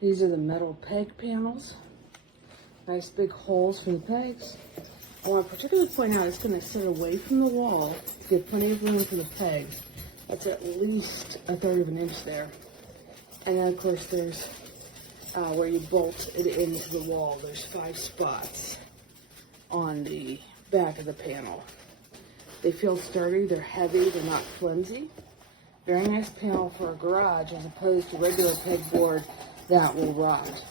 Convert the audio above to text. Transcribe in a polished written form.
These are the metal peg panels. Nice big holes for the pegs. I want to particularly point out it's going to sit away from the wall to give plenty of room for the pegs. That's at least 1/3 of an inch there. And then of course there's where you bolt it into the wall. There's 5 spots on the back of the panel. They feel sturdy, they're heavy, they're not flimsy. Very nice panel for a garage as opposed to regular pegboard that will rot.